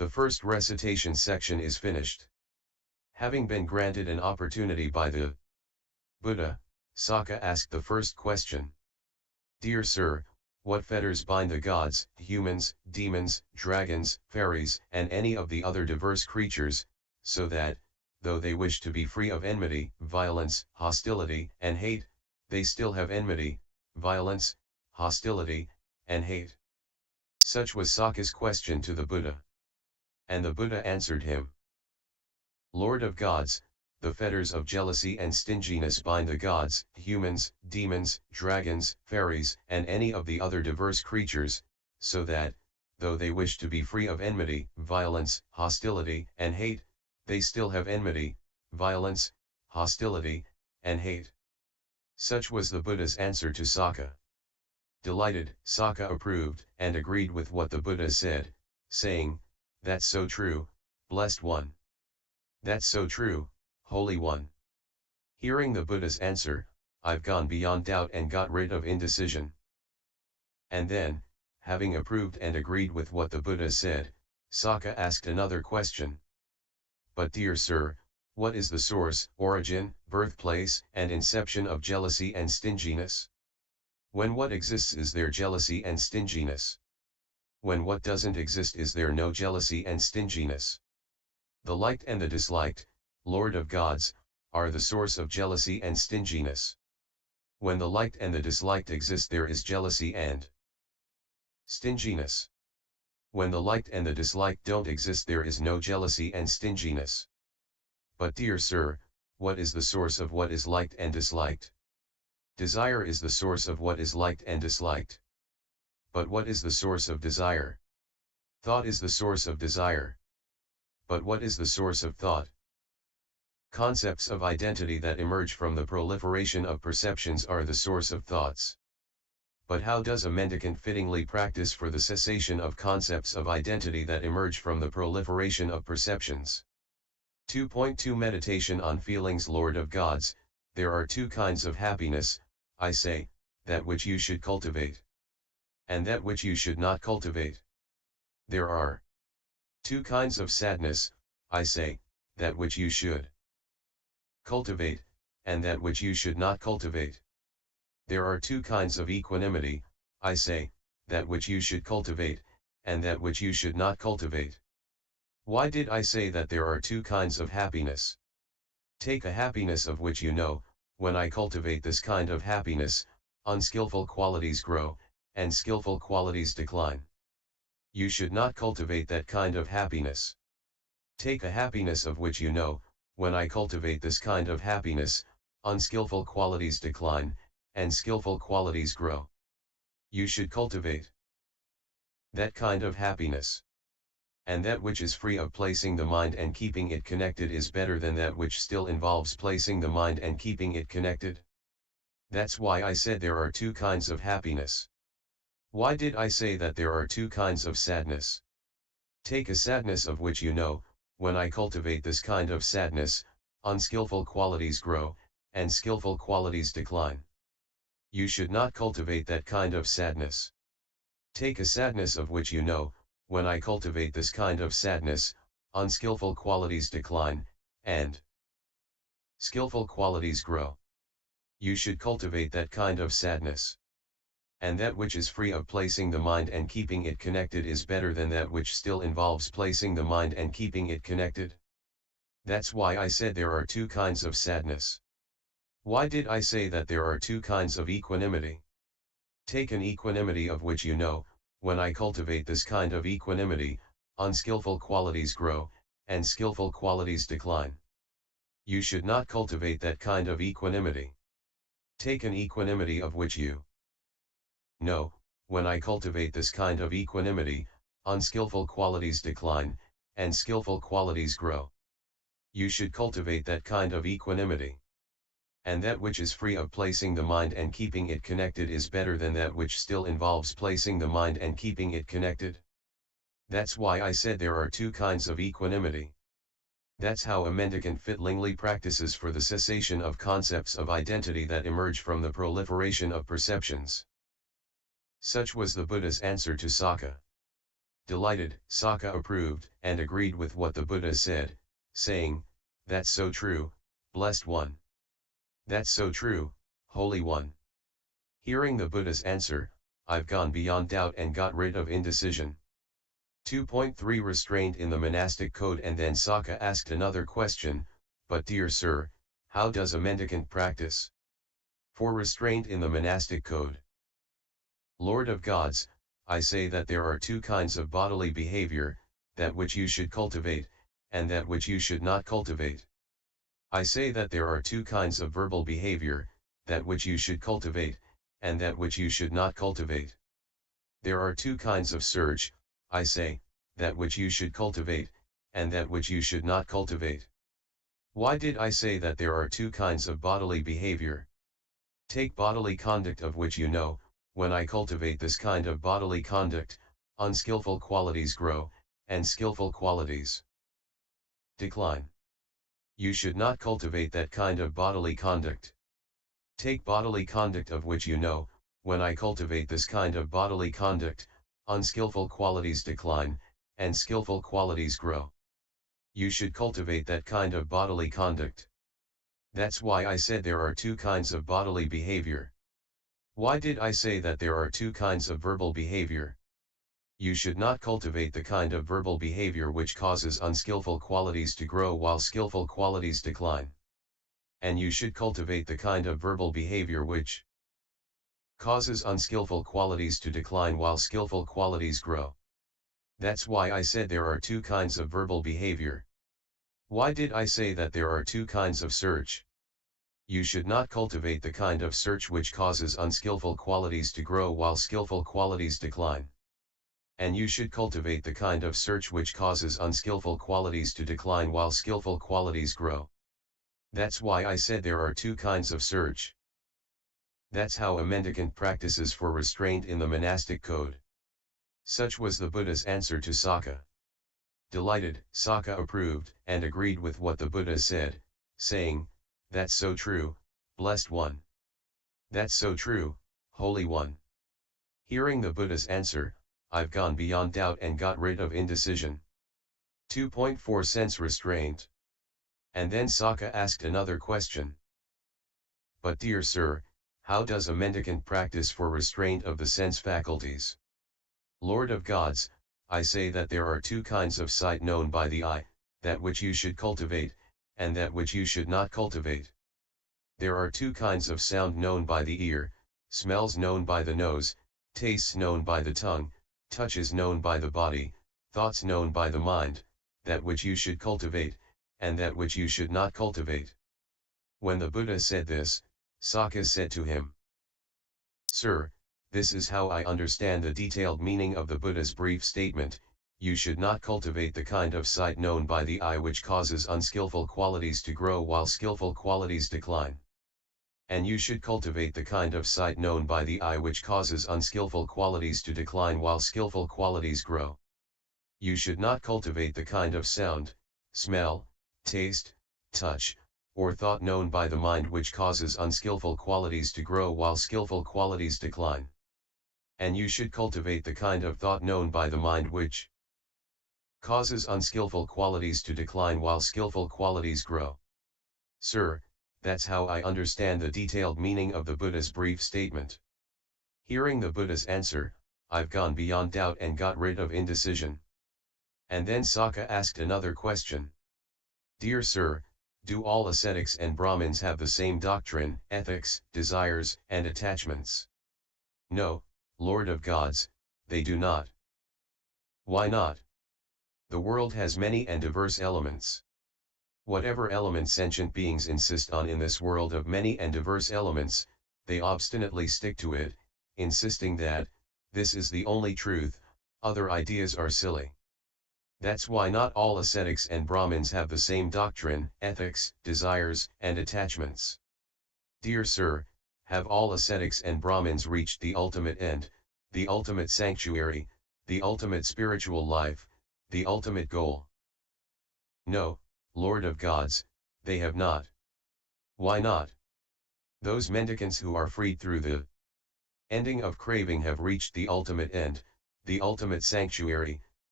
The first recitation section is finished. Having been granted an opportunity by the Buddha, Sakka asked the first question. Dear Sir, what fetters bind the gods, humans, demons, dragons, fairies, and any of the other diverse creatures, so that, though they wish to be free of enmity, violence, hostility, and hate, they still have enmity, violence, hostility, and hate? Such was Sakka's question to the Buddha. And the Buddha answered him. Lord of gods, the fetters of jealousy and stinginess bind the gods, humans, demons, dragons, fairies, and any of the other diverse creatures, so that, though they wish to be free of enmity, violence, hostility, and hate, they still have enmity, violence, hostility, and hate. Such was the Buddha's answer to Sakka. Delighted, Sakka approved and agreed with what the Buddha said, saying, That's so true, blessed one. That's so true, Holy One. Hearing the Buddha's answer, I've gone beyond doubt and got rid of indecision. And then, having approved and agreed with what the Buddha said, Sakka asked another question. But dear Sir, what is the source, origin, birthplace, and inception of jealousy and stinginess? When what exists is there jealousy and stinginess? When what doesn't exist is there no jealousy and stinginess? The liked and the disliked, Lord of gods, are the source of jealousy and stinginess. When the liked and the disliked exist there is jealousy and stinginess. When the liked and the disliked don't exist there is no jealousy and stinginess. But dear Sir, what is the source of what is liked and disliked? Desire is the source of what is liked and disliked. But what is the source of desire? Thought is the source of desire. But what is the source of thought? Concepts of identity that emerge from the proliferation of perceptions are the source of thoughts. But how does a mendicant fittingly practice for the cessation of concepts of identity that emerge from the proliferation of perceptions? 2.2 Meditation on feelings. Lord of gods, there are two kinds of happiness, I say, that which you should cultivate, and that which you should not cultivate. There are two kinds of sadness, I say, that which you should cultivate, and that which you should not cultivate. There are two kinds of equanimity, I say, that which you should cultivate, and that which you should not cultivate. Why did I say that there are two kinds of happiness? Take a happiness of which you know, when I cultivate this kind of happiness, unskillful qualities grow, and skillful qualities decline. You should not cultivate that kind of happiness. Take a happiness of which you know, when I cultivate this kind of happiness, unskillful qualities decline, and skillful qualities grow. You should cultivate that kind of happiness. And that which is free of placing the mind and keeping it connected is better than that which still involves placing the mind and keeping it connected. That's why I said there are two kinds of happiness. Why did I say that there are two kinds of sadness? Take a sadness of which you know, when I cultivate this kind of sadness, unskillful qualities grow, and skillful qualities decline. You should not cultivate that kind of sadness. Take a sadness of which you know, when I cultivate this kind of sadness, unskillful qualities decline, and skillful qualities grow. You should cultivate that kind of sadness. And that which is free of placing the mind and keeping it connected is better than that which still involves placing the mind and keeping it connected. That's why I said there are two kinds of sadness. Why did I say that there are two kinds of equanimity? Take an equanimity of which you know, when I cultivate this kind of equanimity, unskillful qualities grow, and skillful qualities decline. You should not cultivate that kind of equanimity. Take an equanimity of which you know, when I cultivate this kind of equanimity, unskillful qualities decline, and skillful qualities grow. You should cultivate that kind of equanimity. And that which is free of placing the mind and keeping it connected is better than that which still involves placing the mind and keeping it connected. That's why I said there are two kinds of equanimity. That's how a mendicant fittingly practices for the cessation of concepts of identity that emerge from the proliferation of perceptions. Such was the Buddha's answer to Sakka. Delighted, Sakka approved and agreed with what the Buddha said, saying, "That's so true, blessed one. That's so true, holy one." Hearing the Buddha's answer, I've gone beyond doubt and got rid of indecision. 2.3 Restraint in the monastic code. And then Sakka asked another question, "But dear sir, how does a mendicant practice for restraint in the monastic code?" Lord of gods, I say that there are two kinds of bodily behavior, that which you should cultivate, and that which you should not cultivate. I say that there are two kinds of verbal behavior, that which you should cultivate, and that which you should not cultivate. There are two kinds of search, I say, that which you should cultivate, and that which you should not cultivate. Why did I say that there are two kinds of bodily behavior? Take bodily conduct, of which you know, when I cultivate this kind of bodily conduct, unskillful qualities grow, and skillful qualities decline. You should not cultivate that kind of bodily conduct. Take bodily conduct, of which you know, when I cultivate this kind of bodily conduct, unskillful qualities decline, and skillful qualities grow. You should cultivate that kind of bodily conduct. That's why I said there are two kinds of bodily behavior. Why did I say that there are two kinds of verbal behavior? You should not cultivate the kind of verbal behavior which causes unskillful qualities to grow while skillful qualities decline. And you should cultivate the kind of verbal behavior which causes unskillful qualities to decline while skillful qualities grow. That's why I said there are two kinds of verbal behavior. Why did I say that there are two kinds of search? You should not cultivate the kind of search which causes unskillful qualities to grow while skillful qualities decline. And you should cultivate the kind of search which causes unskillful qualities to decline while skillful qualities grow. That's why I said there are two kinds of search. That's how a mendicant practices for restraint in the monastic code. Such was the Buddha's answer to Sakka. Delighted, Sakka approved and agreed with what the Buddha said, saying, "That's so true, blessed one. That's so true, holy one." Hearing the Buddha's answer, I've gone beyond doubt and got rid of indecision. 2.4 Sense restraint. And then Sakka asked another question. "But dear sir, how does a mendicant practice for restraint of the sense faculties?" Lord of gods, I say that there are two kinds of sight known by the eye, that which you should cultivate, and that which you should not cultivate. There are two kinds of sound known by the ear, smells known by the nose, tastes known by the tongue, touches known by the body, thoughts known by the mind, that which you should cultivate, and that which you should not cultivate. When the Buddha said this, Sakka said to him, "Sir, this is how I understand the detailed meaning of the Buddha's brief statement. You should not cultivate the kind of sight known by the eye which causes unskillful qualities to grow while skillful qualities decline. And you should cultivate the kind of sight known by the eye which causes unskillful qualities to decline while skillful qualities grow. You should not cultivate the kind of sound, smell, taste, touch, or thought known by the mind which causes unskillful qualities to grow while skillful qualities decline. And you should cultivate the kind of thought known by the mind which causes unskillful qualities to decline while skillful qualities grow." Sir, that's how I understand the detailed meaning of the Buddha's brief statement. Hearing the Buddha's answer, I've gone beyond doubt and got rid of indecision. And then Sakka asked another question. "Dear sir, do all ascetics and Brahmins have the same doctrine, ethics, desires, and attachments?" "No, Lord of gods, they do not." "Why not?" "The world has many and diverse elements. Whatever element sentient beings insist on in this world of many and diverse elements, they obstinately stick to it, insisting that this is the only truth, other ideas are silly. That's why not all ascetics and Brahmins have the same doctrine, ethics, desires, and attachments." "Dear sir, have all ascetics and Brahmins reached the ultimate end, the ultimate sanctuary, the ultimate spiritual life, the ultimate goal?" "No, Lord of gods, they have not." "Why not?" "Those mendicants who are freed through the ending of craving have reached the ultimate end, the ultimate sanctuary,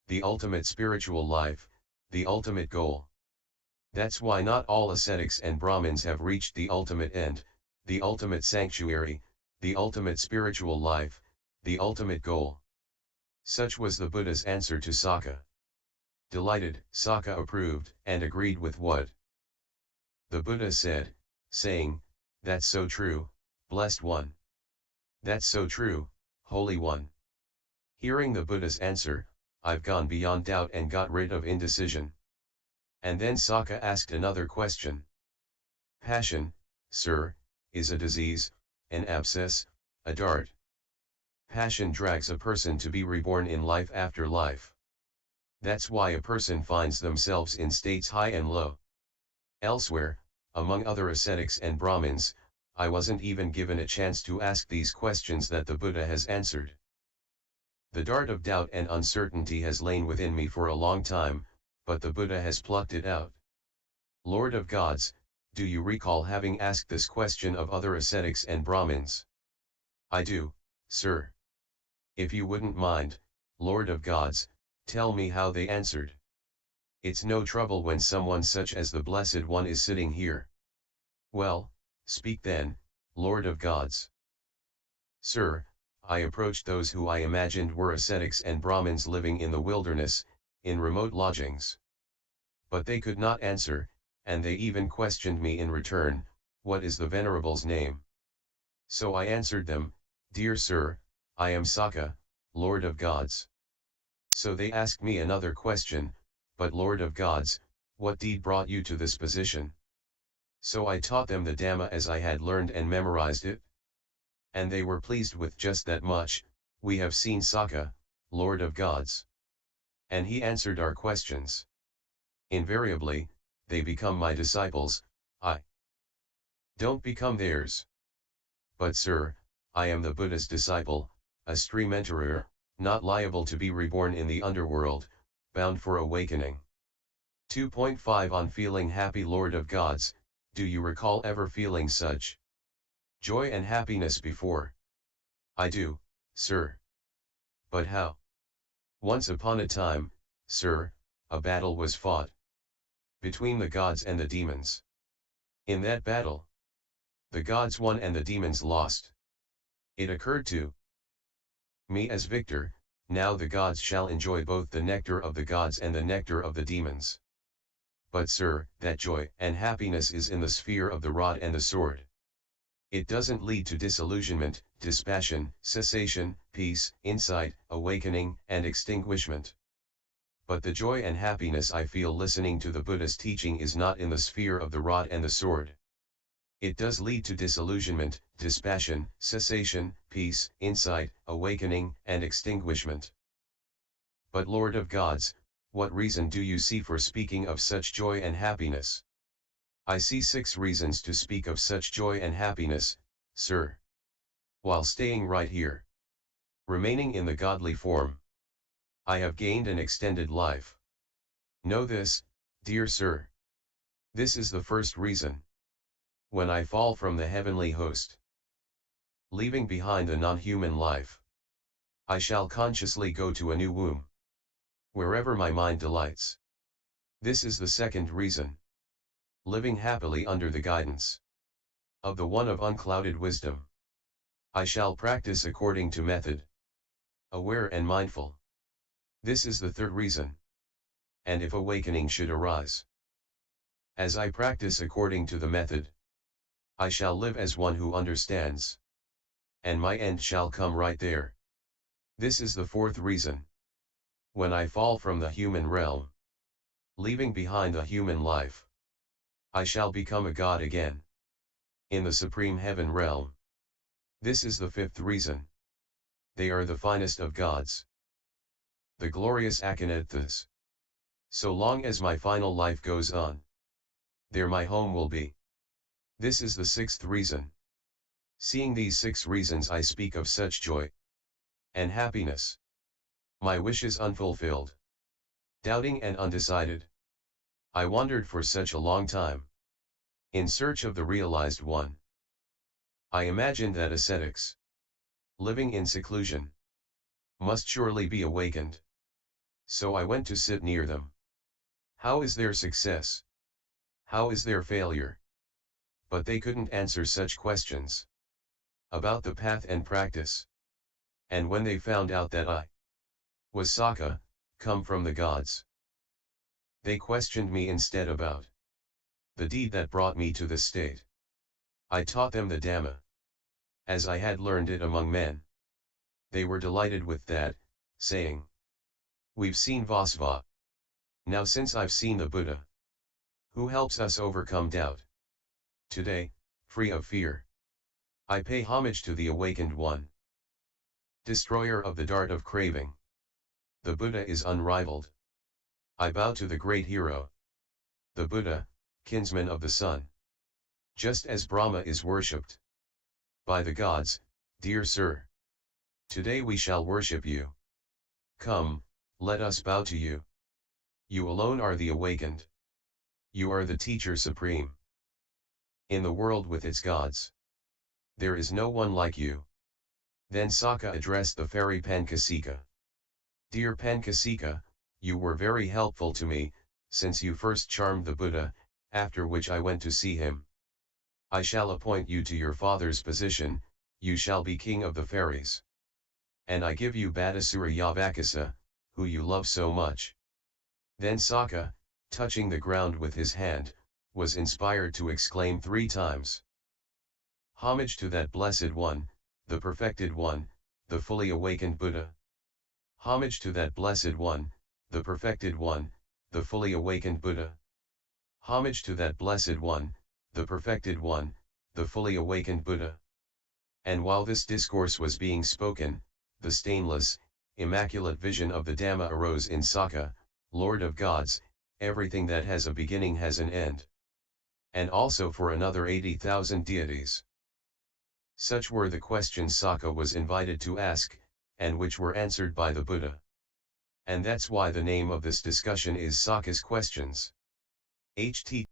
the ultimate spiritual life, the ultimate goal. That's why not all ascetics and Brahmins have reached the ultimate end, the ultimate sanctuary, the ultimate spiritual life, the ultimate goal. Such was the Buddha's answer to Sakka. Delighted, Sakka approved and agreed with what the Buddha said, saying, "That's so true, blessed one. That's so true, holy one." Hearing the Buddha's answer, I've gone beyond doubt and got rid of indecision. And then Sakka asked another question. Passion, sir, is a disease, an abscess, a dart. Passion drags a person to be reborn in life after life. That's why a person finds themselves in states high and low. Elsewhere, among other ascetics and Brahmins, I wasn't even given a chance to ask these questions that the Buddha has answered. The dart of doubt and uncertainty has lain within me for a long time, but the Buddha has plucked it out. Lord of gods, do you recall having asked this question of other ascetics and Brahmins? I do, sir. If you wouldn't mind, Lord of gods, tell me how they answered. It's no trouble when someone such as the Blessed One is sitting here. Well, speak then, Lord of gods. Sir, I approached those who I imagined were ascetics and Brahmins living in the wilderness, in remote lodgings. But they could not answer, and they even questioned me in return, what is the Venerable's name? So I answered them, dear sir, I am Sakka, Lord of gods. So they asked me another question, but Lord of gods, what deed brought you to this position? So I taught them the Dhamma as I had learned and memorized it. And they were pleased with just that much. We have seen Sakka, Lord of gods. And he answered our questions. Invariably, they become my disciples, I don't become theirs. But sir, I am the Buddha's disciple, a stream enterer, not liable to be reborn in the underworld, bound for awakening. 2.5 On feeling happy. Lord of gods, do you recall ever feeling such joy and happiness before? I do, sir. But how? Once upon a time, sir, a battle was fought between the gods and the demons. In that battle, the gods won and the demons lost. It occurred to me as victor, now the gods shall enjoy both the nectar of the gods and the nectar of the demons. But sir, that joy and happiness is in the sphere of the rod and the sword. It doesn't lead to disillusionment, dispassion, cessation, peace, insight, awakening, and extinguishment. But the joy and happiness I feel listening to the Buddha's teaching is not in the sphere of the rod and the sword. It does lead to disillusionment, dispassion, cessation, peace, insight, awakening, and extinguishment. But Lord of gods, what reason do you see for speaking of such joy and happiness? I see 6 reasons to speak of such joy and happiness, sir. While staying right here, remaining in the godly form, I have gained an extended life. Know this, dear sir. This is the first reason. When I fall from the heavenly host, leaving behind the non-human life, I shall consciously go to a new womb, wherever my mind delights. This is the second reason. Living happily under the guidance of the one of unclouded wisdom, I shall practice according to method, aware and mindful. This is the third reason. And if awakening should arise, as I practice according to the method, I shall live as one who understands, and my end shall come right there. This is the fourth reason. When I fall from the human realm, leaving behind the human life, I shall become a god again, in the supreme heaven realm. This is the fifth reason. They are the finest of gods, the glorious Akanethas. So long as my final life goes on, there my home will be. This is the sixth reason. Seeing these 6 reasons, I speak of such joy and happiness. My wishes unfulfilled, doubting and undecided, I wandered for such a long time, in search of the realized one. I imagined that ascetics, living in seclusion, must surely be awakened. So I went to sit near them. How is their success? How is their failure? But they couldn't answer such questions about the path and practice. And when they found out that I was Sakka, come from the gods, they questioned me instead about the deed that brought me to this state. I taught them the Dhamma, as I had learned it among men. They were delighted with that, saying, "We've seen Vasva. Now since I've seen the Buddha, who helps us overcome doubt, today, free of fear, I pay homage to the awakened one, destroyer of the dart of craving. The Buddha is unrivaled. I bow to the great hero, the Buddha, kinsman of the sun. Just as Brahma is worshipped by the gods, dear sir, today we shall worship you. Come, let us bow to you. You alone are the awakened. You are the teacher supreme. In the world with its gods, there is no one like you." Then Sakka addressed the fairy Pankasika. "Dear Pankasika, you were very helpful to me, since you first charmed the Buddha, after which I went to see him. I shall appoint you to your father's position, you shall be king of the fairies. And I give you Bhattasura Yavakasa, who you love so much." Then Sakka, touching the ground with his hand, was inspired to exclaim 3 times, "Homage to that blessed one, the perfected one, the fully awakened Buddha. Homage to that blessed one, the perfected one, the fully awakened Buddha. Homage to that blessed one, the perfected one, the fully awakened Buddha." And while this discourse was being spoken, the stainless, immaculate vision of the Dhamma arose in Sakka, Lord of gods, everything that has a beginning has an end. And also for another 80,000 deities. Such were the questions Sakka was invited to ask, and which were answered by the Buddha. And that's why the name of this discussion is Sakka's Questions. HT